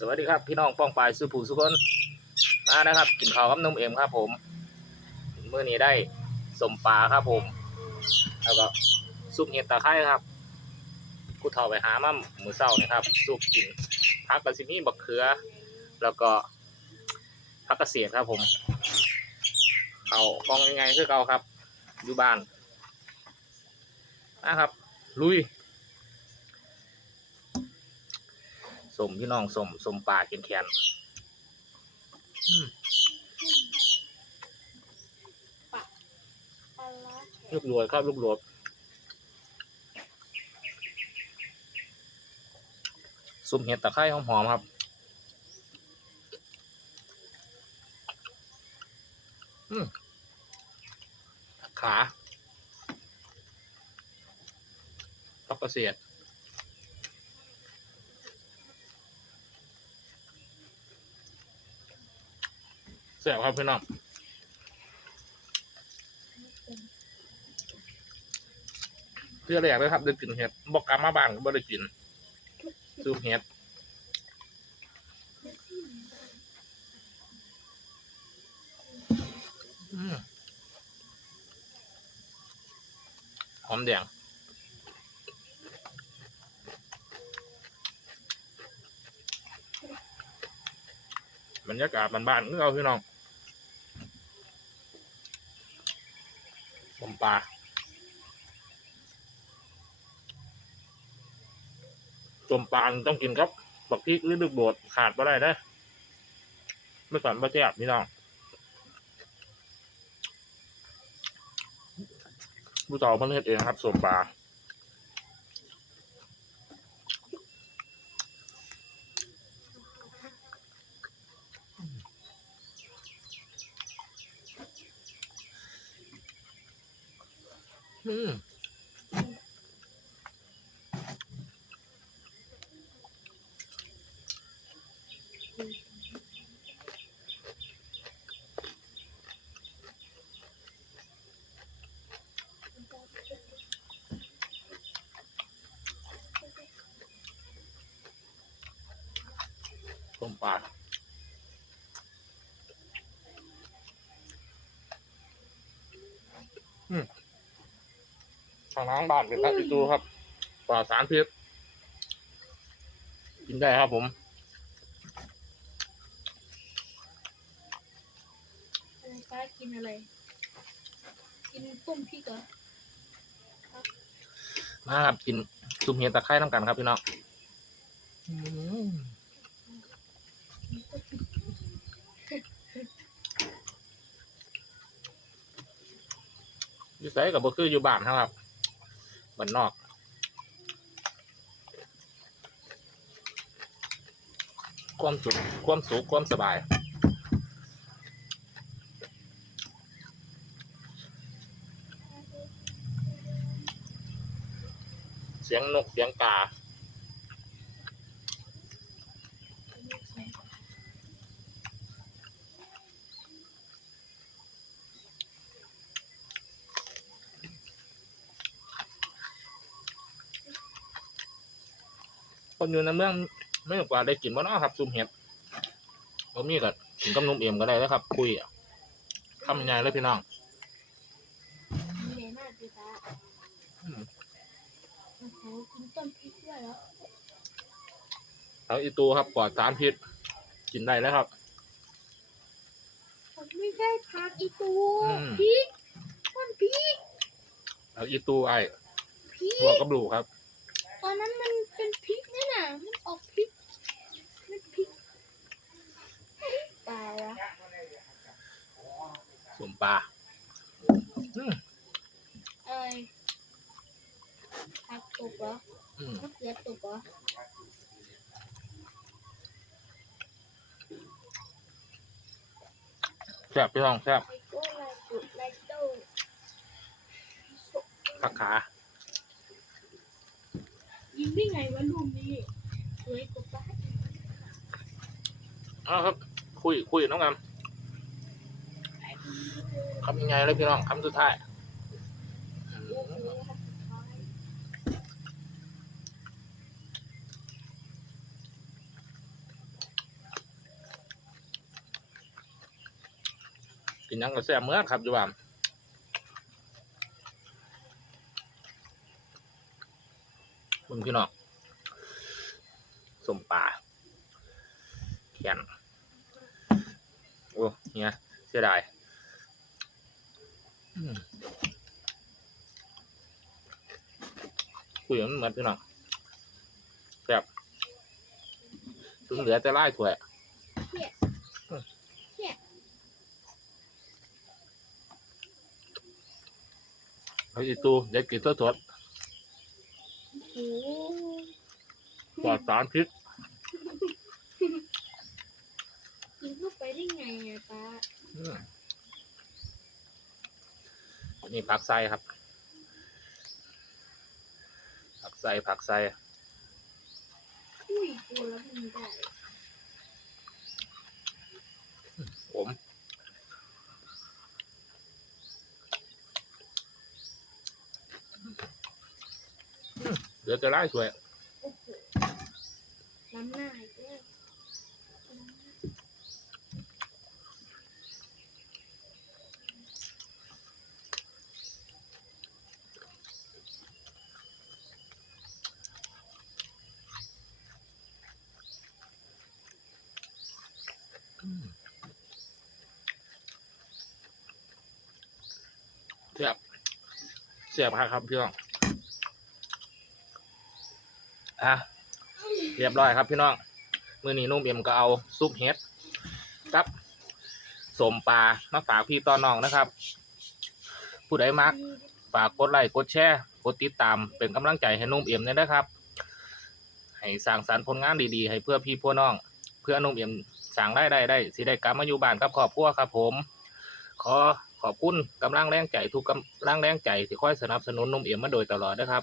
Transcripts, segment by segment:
สวัสดีครับพี่น้องป้องปลายสุภูสุคนมานะครับ กินข้าวกับนมเอ็มครับผมเมื่อนี้ได้สมปลาครับผม แล้วก็ซุปเห็ดตะไคร้ครับกูเฒ่าไปหามามือเศร้านี่ครับซุปกินผักกระสิมีบักเขือ แล้วก็ผักกระเสียดครับผมเขากองยังไงคือเกาครับอยู่บ้านนะครับ ลุย สมพี่น้องสมสมป่าเขียนแขนอืมลูกโรวยครับลูกโรวยซุปเห็ดตะไคร้หอมๆครับอืมขาปักกระเสียด ซ่บครับพี่น้องเพื่อแรกเลยครับได้กินเห็ดบอกกลับมาบ้านก็ไม่ได้กินซูปเห็ดหอมแดงบรรยากาศบ้านๆคือเอาพี่น้อง ผมปลาจมปลาต้องกินครับบักพริกหรือลูกโดดขาดไม่ได้นะไม่ก่อนมาแจ๊บพี่น้องผู้ต่อมันเห็ดเองครับส่วนปลา อืมสมปลา ทางน้างบ้านเป็นพระอิตูครับปลอดสารพิษกินได้ครับผมอะไรคะกินอะไร กินต้มพริกเหรอมาครับกินซุปเห็ดตะไคร้น้ำกันครับพี่น้องอืมอยู่ไสกับบ่คืออยู่บ้านครับ บ้านนอกความสุขความสุขความสบาย เสียงนกเสียงกา คนอยู่ในเมืองไม่กว่าได้กินบ่เนาะครับซุมเห็ดบ่มีก็กินกับนมเอ็มก็ได้แล้วครับ คุยอะคำใหญ่เลยพี่น้องมีไหนมากสิคะอืมโอ้โหกินต้มพริกด้วยแล้วเอาอีตูครับปลอดสารพิษกินได้แล้วครับผมไม่ใช่ผักอีตูอืมพริกต้นพริกเอาอีตูไอ้พริกหัวกระดูกครับ ตอนนั้นมันเป็นพริกนี่น่ะมันออกพริกไม่พริกเปล่าวะ สมปลาอืมอะไรผักตกเหรออืมมะเขือตกเหรอแซ่บพี่น้องแซ่บไลโก้ไลโก้ไลโก้ผักขายิงได้ไงวะลูกนี้สวยกว่าป้าเอาครับ คุยคุยน้องกัน ทำยังไงเล้ยพี่น้องคำสุดท้ายกินยังก็แซ่บเมื่อครับจุบามมึงพี่น้องสมป่าเขียนโอ้เนี่ยเสียดาย คุยกันเหมือนพี่น้องแซ่บถึงเหลือแต่ไล่ถ้วยเขาอีตูเด็กกินตัวสดโอ้โหปลอดสารพิษกินเข้าไปได้ไงอะป้าอืม นี่ผักไส้ครับ ผักไส้ผักไส้อุ้ยตัวแล้วมันได้ผมเหลือจะไล่สวยโอ้โหล้ำหน้าอีกแล้ว เสียบเสียบครับพี่น้องอะเรียบร้อยครับพี่น้องมือนี้นุ่มเอ็มก็เอาซุปเห็ดกับสมปลามาฝากพี่ต้อนน้องนะครับ ผู้ใดมักฝากกดไลค์กดแชร์กดติดตามเป็นกำลังใจให้นุ่มเอ็มด้วยนะครับ ให้สร้างสรรค์ผลงานดีๆ ให้เพื่อพี่พ่อน้อง เพื่อนุ่มเอ็มสร้างได้ได้ได้สิได้กลับมาอยู่บ้านกับครอบครัวครับผม ขอ ขอบคุณกำลังแรงใจทุกกำลังแรงใจที่คอยสนับสนุนนมเอี่ยมมาโดยตลอดนะครับ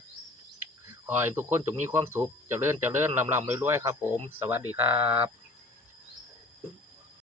ขอให้ทุกคนจงมีความสุขจเจริญเจริญลำลำรวยๆครับ ผม สวัสดีครับ